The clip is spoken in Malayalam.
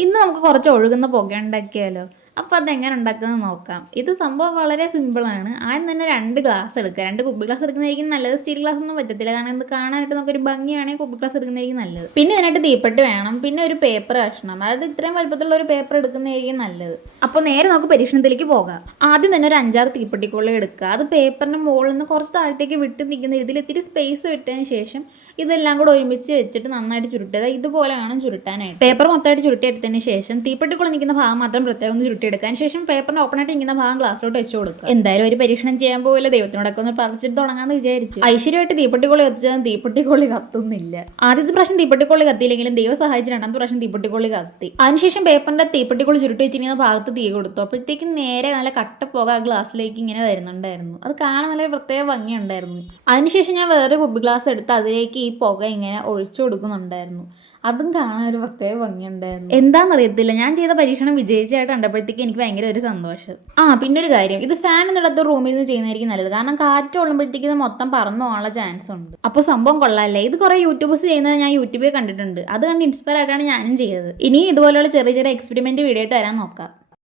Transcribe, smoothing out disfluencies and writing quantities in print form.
ഇന്ന് നമുക്ക് കുറച്ച് ഒഴുകുന്ന പുക ഉണ്ടാക്കിയാലോ? അപ്പോൾ അതെങ്ങനെ ഉണ്ടാക്കുന്നത് നോക്കാം. ഇത് സംഭവം വളരെ സിമ്പിളാണ്. ആദ്യം തന്നെ 2 ഗ്ലാസ് എടുക്കുക. 2 കുപ്പി ഗ്ലാസ് എടുക്കുന്നതായിരിക്കും നല്ലത്. സ്റ്റീൽ ഗ്ലാസ് ഒന്നും പറ്റത്തില്ല, കാരണം ഇത് കാണാനായിട്ട് നമുക്കൊരു ഭംഗിയാണെങ്കിൽ കുപ്പി ഗ്ലാസ് എടുക്കുന്നതായിരിക്കും നല്ലത്. പിന്നെ ഇതിനായിട്ട് തീപ്പെട്ടി വേണം, പിന്നെ ഒരു പേപ്പർ കഷ്ണം, അതായത് ഇത്രയും വലുപ്പത്തിലുള്ള ഒരു പേപ്പർ എടുക്കുന്നതായിരിക്കും നല്ലത്. അപ്പോൾ നേരെ നമുക്ക് പരീക്ഷണത്തിലേക്ക് പോകാം. ആദ്യം തന്നെ ഒരു 5-6 തീപ്പെട്ടിക്കുള്ള എടുക്കുക. അത് പേപ്പറിന് മുകളിൽ നിന്ന് കുറച്ച് താഴത്തേക്ക് വിട്ട് നിൽക്കുന്ന രീതിയിൽ ഇത്തിരി സ്പേസ് വിട്ടതിന് ശേഷം ഇതെല്ലാം കൂടെ ഒരുമിച്ച് വെച്ചിട്ട് നന്നായിട്ട് ചുരുട്ടുക. ഇതുപോലെ വേണം ചുരുട്ടാനായിട്ട്. പേപ്പർ മൊത്തമായിട്ട് ചുരുട്ടിയെടുത്തതിന് ശേഷം തീപ്പെട്ടിക്കുള്ള നിൽക്കുന്ന ഭാഗം മാത്രം പ്രത്യേകം ഒന്ന് ചുരുട്ടിയെടുക്കാൻ ശേഷം പേപ്പറിന് ഓപ്പണായിട്ട് നിൽക്കുന്ന ഭാഗം ഗ്ലാസ്സിലോട്ട് വെച്ച് കൊടുക്കുക. എന്തായാലും ഒരു പരീക്ഷണം ചെയ്യാൻ പോകില്ല, ദൈവത്തിനോടൊക്കെ ഒന്ന് പറിച്ചിട്ട് തുടങ്ങാമെന്ന് വിചാരിച്ചു. ഐശ്വര്യമായിട്ട് തീപ്പെട്ടിക്കൊള്ളി കത്തിച്ചാൽ തീപ്പെട്ടിക്കൊള്ളി കത്തുന്നില്ല. ആദ്യത്തെ പ്രാവശ്യം തീപ്പെട്ടിക്കൊള്ളി കത്തിയില്ലെങ്കിലും ദൈവം സഹായിച്ച് 2ാമത്തെ പ്രാവശ്യം തീപ്പെട്ടിക്കൊള്ളി കത്തി. അതിനുശേഷം പേപ്പറിന്റെ തീപ്പെട്ടിക്കൊള്ളി ചുരുട്ടി വെച്ചിരിക്കുന്ന ഭാഗത്ത് തീ കൊടുത്തു. അപ്പോഴത്തേക്കും നേരെ നല്ല കട്ടപ്പോക ആ ഗ്ലാസ്സിലേക്ക് ഇങ്ങനെ വരുന്നുണ്ടായിരുന്നു. അത് കാണാൻ നല്ല പ്രത്യേക ഭംഗിയുണ്ടായിരുന്നു. അതിനുശേഷം ഞാൻ വേറെ കുപ്പി ഗ്ലാസ് എടുത്ത് അതിലേക്ക് ഈ പുക ഇങ്ങനെ ഒഴിച്ചു കൊടുക്കുന്നുണ്ടായിരുന്നു. അതും കാണാൻ ഒരു പ്രത്യേക ഭംഗിയുണ്ടായിരുന്നു. എന്താണെന്നറിയത്തില്ല, ഞാൻ ചെയ്ത പരീക്ഷണം വിജയിച്ചായിട്ട് കണ്ടപ്പോഴത്തേക്ക് എനിക്ക് ഭയങ്കര ഒരു സന്തോഷം. പിന്നെ ഒരു കാര്യം, ഇത് ഫാൻ എന്നിടത്ത് റൂമിൽ നിന്ന് ചെയ്യുന്നതായിരിക്കും നല്ലത്, കാരണം കാറ്റ് കൊള്ളുമ്പോഴത്തേക്ക് ഇത് മൊത്തം പറന്നു പോകാനുള്ള ചാൻസ് ഉണ്ട്. അപ്പോൾ സംഭവം കൊള്ളാമല്ലേ? ഇത് കുറേ യൂട്യൂബേഴ്സ് ചെയ്യുന്നത് ഞാൻ യൂട്യൂബിൽ കണ്ടിട്ടുണ്ട്. അത് കണ്ട് ഇൻസ്പയർ ആയിട്ടാണ് ഞാനും ചെയ്തത്. ഇനി ഇതുപോലെയുള്ള ചെറിയ ചെറിയ എക്സ്പെരിമെന്റ് വീഡിയോ ആയിട്ട് വരാൻ നോക്കാം.